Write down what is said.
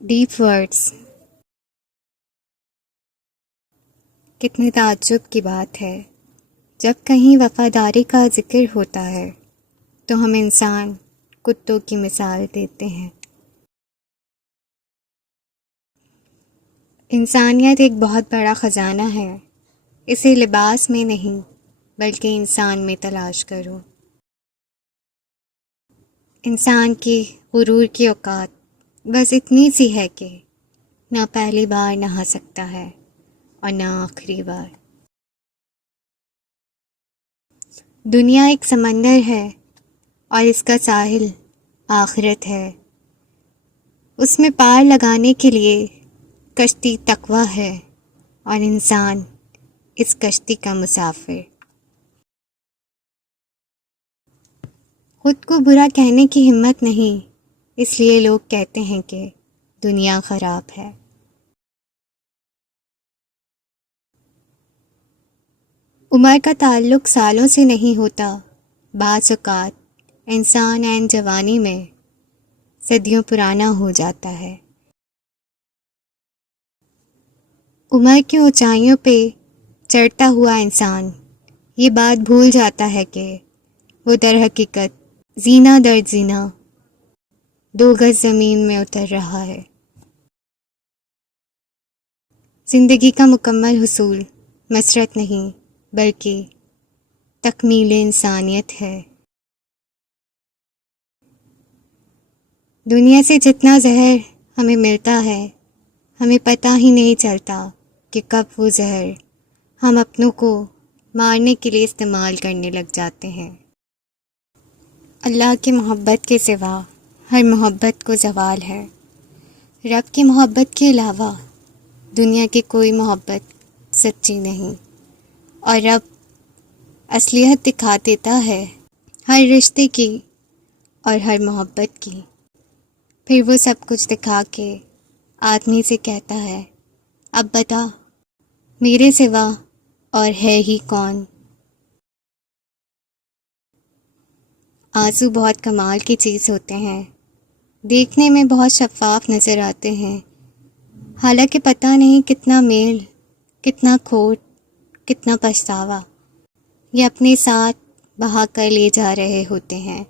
Deep words, کتنی تعجب کی بات ہے جب کہیں وفاداری کا ذکر ہوتا ہے تو ہم انسان کتوں کی مثال دیتے ہیں۔ انسانیت ایک بہت بڑا خزانہ ہے، اسے لباس میں نہیں بلکہ انسان میں تلاش کرو۔ انسان کی غرور کی اوقات بس اتنی سی ہے کہ نہ پہلی بار نہا سکتا ہے اور نہ آخری بار۔ دنیا ایک سمندر ہے اور اس کا ساحل آخرت ہے۔ اس میں پار لگانے کے لیے کشتی تقویٰ ہے اور انسان اس کشتی کا مسافر۔ خود کو برا کہنے کی ہمت نہیں، اس لیے لوگ کہتے ہیں کہ دنیا خراب ہے۔ عمر کا تعلق سالوں سے نہیں ہوتا، بعض اوقات انسان عین جوانی میں صدیوں پرانا ہو جاتا ہے۔ عمر کی اونچائیوں پہ چڑھتا ہوا انسان یہ بات بھول جاتا ہے کہ وہ در حقیقت زینہ در زینہ 2 گز زمین میں اتر رہا ہے۔ زندگی کا مکمل حصول مسرت نہیں بلکہ تکمیل انسانیت ہے۔ دنیا سے جتنا زہر ہمیں ملتا ہے ہمیں پتہ ہی نہیں چلتا کہ کب وہ زہر ہم اپنوں کو مارنے کے لیے استعمال کرنے لگ جاتے ہیں۔ اللہ کی محبت کے سوا ہر محبت کو زوال ہے۔ رب کی محبت کے علاوہ دنیا کی کوئی محبت سچی نہیں، اور رب اصلیت دکھا دیتا ہے ہر رشتے کی اور ہر محبت کی۔ پھر وہ سب کچھ دکھا کے آدمی سے کہتا ہے، اب بتا میرے سوا اور ہے ہی کون؟ آنسو بہت کمال کی چیز ہوتے ہیں، دیکھنے میں بہت شفاف نظر آتے ہیں، حالانکہ پتہ نہیں کتنا میل، کتنا کھوٹ، کتنا پچھتاوا یہ اپنے ساتھ بہا کر لے جا رہے ہوتے ہیں۔